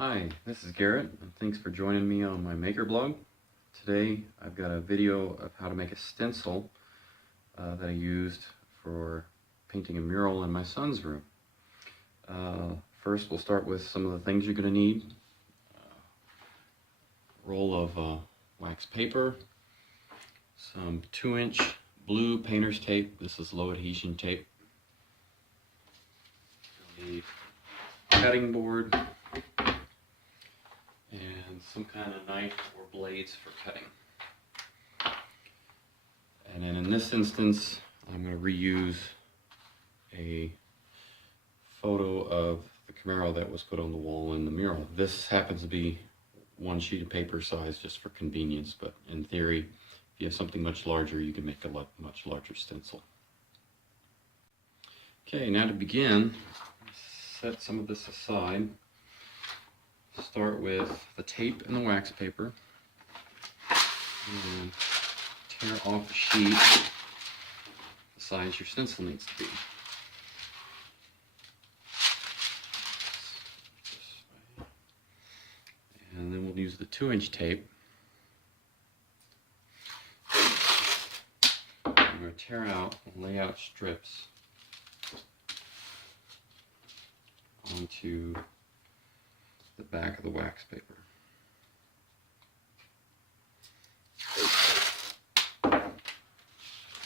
Hi, this is Garrett, and thanks for joining me on my Maker blog. Today I've got a video of how to make a stencil that I used for painting a mural in my son's room. First we'll start with some of the things you're going to need. A roll of wax paper, some 2-inch blue painter's tape. This is low adhesion tape. You'll need a cutting board and some kind of knife or blades for cutting. And then in this instance, I'm going to reuse a photo of the Camaro that was put on the wall in the mural. This happens to be one sheet of paper size just for convenience, but in theory, if you have something much larger, you can make a much larger stencil. Okay, now to begin, set some of this aside. Start with the tape and the wax paper and tear off the sheet the size your stencil needs to be. And then we'll use the 2-inch tape. I'm going to tear out and lay out strips onto the back of the wax paper.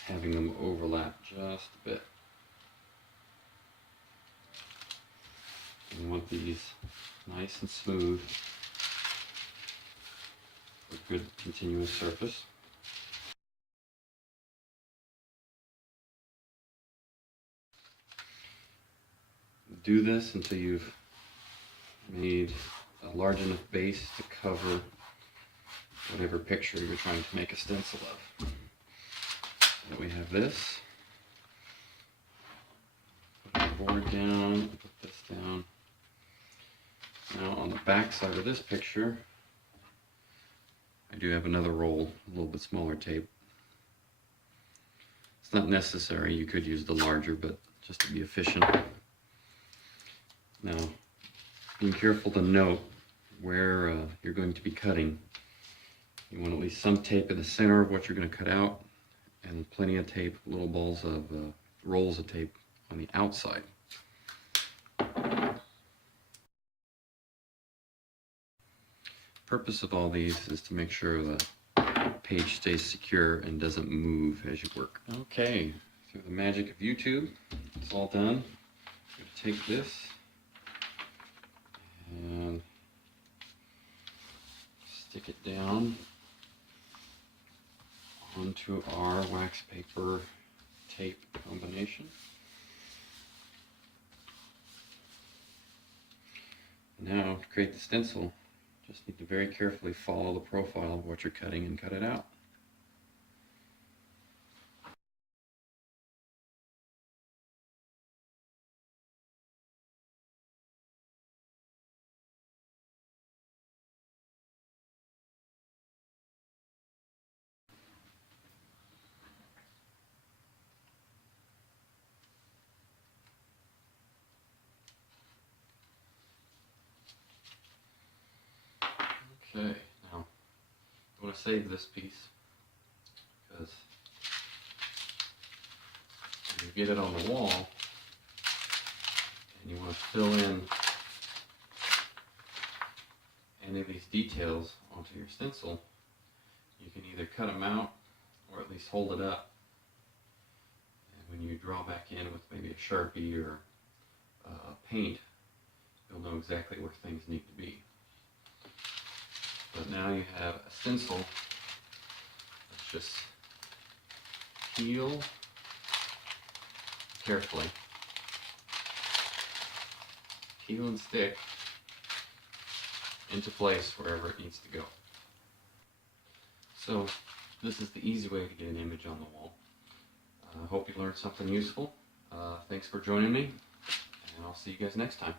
Having them overlap just a bit. You want these nice and smooth for a good continuous surface. Do this until you've made a large enough base to cover whatever picture you're trying to make a stencil of. So we have this. Put the board down, put this down. Now on the back side of this picture, I do have another roll, a little bit smaller tape. It's not necessary, you could use the larger, but just to be efficient. Now, being careful to note where you're going to be cutting. You want at least some tape in the center of what you're going to cut out, and plenty of tape, little balls of rolls of tape on the outside. Purpose of all these is to make sure the page stays secure and doesn't move as you work. Okay, through the magic of YouTube, it's all done. I'm going to take this and stick it down onto our wax paper tape combination. Now, to create the stencil, just need to very carefully follow the profile of what you're cutting and cut it out. Okay, now I want to save this piece because when you get it on the wall and you want to fill in any of these details onto your stencil, you can either cut them out or at least hold it up. And when you draw back in with maybe a Sharpie or paint, you'll know exactly where things need to be. But now you have a stencil. Let's just peel carefully. Peel and stick into place wherever it needs to go. So this is the easy way to get an image on the wall. I hope you learned something useful. Thanks for joining me, and I'll see you guys next time.